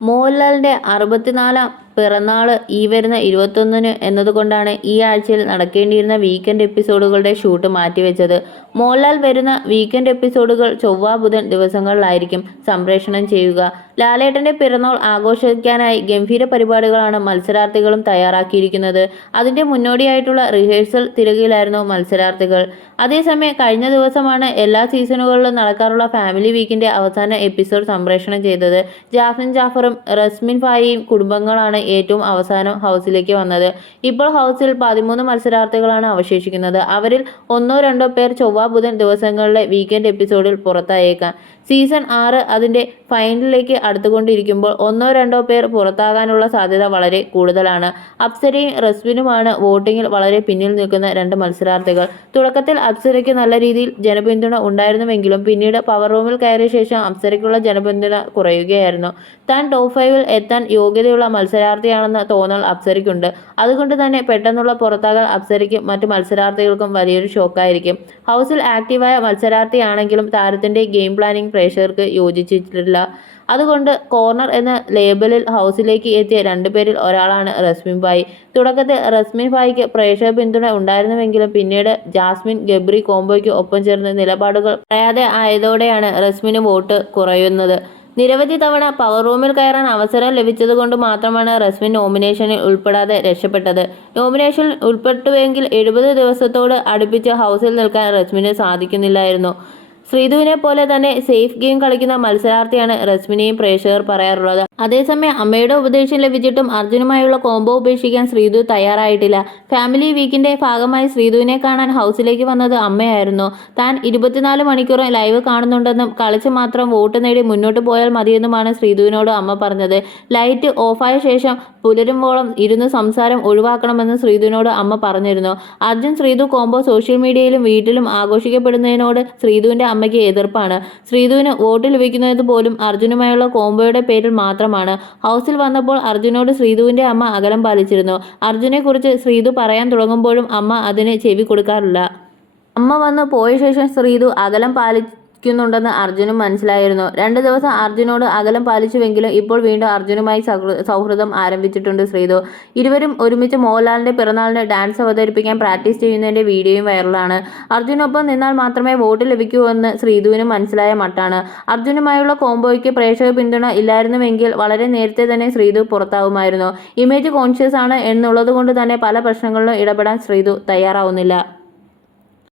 മോഹൻലാലിന്റെ അറുപത്തിനാലാം പിറന്നാൾ ഈ വരുന്ന ഇരുപത്തൊന്നിന് എന്നതുകൊണ്ടാണ് ഈ ആഴ്ചയിൽ നടക്കേണ്ടിയിരുന്ന വീക്കെൻഡ് എപ്പിസോഡുകളുടെ ഷൂട്ട് മാറ്റിവെച്ചത്. മോഹൻലാൽ വരുന്ന വീക്കെൻഡ് എപ്പിസോഡുകൾ ചൊവ്വ ബുധൻ ദിവസങ്ങളിലായിരിക്കും സംപ്രേഷണം ചെയ്യുക. ലാലേട്ടന്റെ പിറന്നാൾ ആഘോഷിക്കാനായി ഗംഭീര പരിപാടികളാണ് മത്സരാർത്ഥികളും തയ്യാറാക്കിയിരിക്കുന്നത്. അതിന്റെ മുന്നോടിയായിട്ടുള്ള റിഹേഴ്സൽ തിരകിലായിരുന്നു മത്സരാർത്ഥികൾ. അതേസമയം കഴിഞ്ഞ ദിവസമാണ് എല്ലാ സീസണുകളിലും നടക്കാറുള്ള ഫാമിലി വീക്കിന്റെ അവസാന എപ്പിസോഡ് സംപ്രേഷണം ചെയ്തത്. ജാഫിൻ ജാഫറും റസ്മിൻ ഫായിയും കുടുംബങ്ങളാണ് ഏറ്റവും അവസാനം ഹൗസിലേക്ക് വന്നത്. ഇപ്പോൾ ഹൗസിൽ പതിമൂന്ന് മത്സരാർത്ഥികളാണ് അവശേഷിക്കുന്നത്. അവരിൽ ഒന്നോ രണ്ടോ പേർ ചൊവ്വ ബുധൻ ദിവസങ്ങളിലെ വീക്കെൻഡ് എപ്പിസോഡിൽ പുറത്തായേക്കാം. സീസൺ ആറ് അതിന്റെ ഫൈനലിലേക്ക് അടുത്തുകൊണ്ടിരിക്കുമ്പോൾ ഒന്നോ രണ്ടോ പേർ പുറത്താകാനുള്ള സാധ്യത വളരെ കൂടുതലാണ്. അപ്സരയും റസ്വിനുമാണ് വോട്ടിങ്ങിൽ വളരെ പിന്നിൽ നിൽക്കുന്ന രണ്ട് മത്സരാർത്ഥികൾ. തുടക്കത്തിൽ അപ്സരയ്ക്ക് നല്ല രീതിയിൽ ജനപിന്തുണ ഉണ്ടായിരുന്നുവെങ്കിലും പിന്നീട് പവർ റൂമിൽ കയറിയ ശേഷം അപ്സരയ്ക്കുള്ള ജനപിന്തുണ കുറയുകയായിരുന്നു. താൻ ടോപ്പ് ഫൈവിൽ എത്താൻ യോഗ്യതയുള്ള മത്സരാർത്ഥിയാണെന്ന തോന്നൽ അപ്സരയ്ക്കുണ്ട്. അതുകൊണ്ട് തന്നെ പെട്ടെന്നുള്ള പുറത്താകൽ അപ്സരയ്ക്കും മറ്റ് മത്സരാർത്ഥികൾക്കും വലിയൊരു ഷോക്കായിരിക്കും ഹൗസിൽ ആക്റ്റീവായ മത്സരാർത്ഥിയാണെങ്കിലും താരത്തിന്റെ ഗെയിം പ്ലാനിംഗ് പ്രേക്ഷകർക്ക് യോജിച്ചിട്ടില്ല. അതുകൊണ്ട് കോർണർ എന്ന ലേബലിൽ ഹൗസിലേക്ക് എത്തിയ രണ്ടുപേരിൽ ഒരാളാണ് റസ്മിൻ ഭായി. തുടക്കത്തിൽ റസ്മിൻ ഭായിക്ക് പ്രേക്ഷക പിന്തുണ ഉണ്ടായിരുന്നുവെങ്കിലും പിന്നീട് ജാസ്മിൻ ഗബ്രി കോംബോയ്ക്ക് ഒപ്പം ചേർന്ന് നിലപാടുകൾ പറയാതെ ആയതോടെയാണ് റസ്മിന് വോട്ട് കുറയുന്നത്. നിരവധി തവണ പവർ റൂമിൽ കയറാൻ അവസരം ലഭിച്ചതുകൊണ്ട് മാത്രമാണ് റസ്മിൻ നോമിനേഷനിൽ ഉൾപ്പെടാതെ രക്ഷപ്പെട്ടത്. നോമിനേഷനിൽ ഉൾപ്പെട്ടുവെങ്കിൽ എഴുപത് ദിവസത്തോട് അടുപ്പിച്ച് ഹൗസിൽ നിൽക്കാൻ റസ്മിന് സാധിക്കുന്നില്ലായിരുന്നു. ശ്രീധുവിനെ പോലെ തന്നെ സേഫ് ഗെയിം കളിക്കുന്ന മത്സരാർത്ഥിയാണ് റസ്മിനെയും പ്രേക്ഷകർ പറയാറുള്ളത്. അതേസമയം അമ്മയുടെ ഉപദേശം ലഭിച്ചിട്ടും അർജുനുമായുള്ള കോംബോ ഉപേക്ഷിക്കാൻ ശ്രീധു തയ്യാറായിട്ടില്ല. ഫാമിലി വീക്കിന്റെ ഭാഗമായി ശ്രീധുവിനെ കാണാൻ ഹൗസിലേക്ക് വന്നത് അമ്മയായിരുന്നു. താൻ ഇരുപത്തിനാല് മണിക്കൂറും ലൈവ് കാണുന്നുണ്ടെന്നും കളിച്ച് മാത്രം വോട്ട് നേടി മുന്നോട്ട് പോയാൽ മതിയെന്നുമാണ് ശ്രീധുവിനോട് അമ്മ പറഞ്ഞത്. ലൈറ്റ് ഓഫായ ശേഷം പുലരുമ്പോളം ഇരുന്ന് സംസാരം ഒഴിവാക്കണമെന്ന് ശ്രീധുവിനോട് അമ്മ പറഞ്ഞിരുന്നു. അർജുൻ ശ്രീധു കോംബോ സോഷ്യൽ മീഡിയയിലും വീട്ടിലും ആഘോഷിക്കപ്പെടുന്നതിനോട് ശ്രീധുവിന്റെ അമ്മയ്ക്ക് എതിർപ്പാണ്. ശ്രീധുവിന് വോട്ട് ലഭിക്കുന്നത് പോലും അർജുനുമായുള്ള കോംബോയുടെ പേരിൽ മാത്രമാണ് ഹൗസിൽ വന്നപ്പോൾ അർജുനോട് ശ്രീധുവിന്റെ അമ്മ അകലം പാലിച്ചിരുന്നു. അർജുനെക്കുറിച്ച് ശ്രീധു പറയാൻ തുടങ്ങുമ്പോഴും അമ്മ അതിന് ചെവി കൊടുക്കാറില്ല. അമ്മ വന്ന് പോയ ശേഷം ശ്രീധു അകലം പാലി ക്കുന്നുണ്ടെന്ന് അർജുനും മനസ്സിലായിരുന്നു. രണ്ട് ദിവസം അർജുനോട് അകലം പാലിച്ചുവെങ്കിലും ഇപ്പോൾ വീണ്ടും അർജുനുമായി സൗഹൃദം ആരംഭിച്ചിട്ടുണ്ട് ശ്രീധു ഇരുവരും ഒരുമിച്ച് മോഹൻലാലിന്റെ പിറന്നാളിന് ഡാൻസ് അവതരിപ്പിക്കാൻ പ്രാക്ടീസ് ചെയ്യുന്നതിന്റെ വീഡിയോയും വൈറലാണ്. അർജുനൊപ്പം നിന്നാൽ മാത്രമേ വോട്ട് ലഭിക്കൂ എന്ന് ശ്രീധുവിനും മനസ്സിലായ മട്ടാണ്. അർജുനുമായുള്ള കോംബോയ്ക്ക് പ്രേക്ഷക പിന്തുണ ഇല്ലായിരുന്നുവെങ്കിൽ വളരെ നേരത്തെ തന്നെ ശ്രീധു പുറത്താവുമായിരുന്നു. ഇമേജ് കോൺഷ്യസ് ആണ് എന്നുള്ളത് കൊണ്ട് തന്നെ പല പ്രശ്നങ്ങളിലും ഇടപെടാൻ ശ്രീധു തയ്യാറാവുന്നില്ല.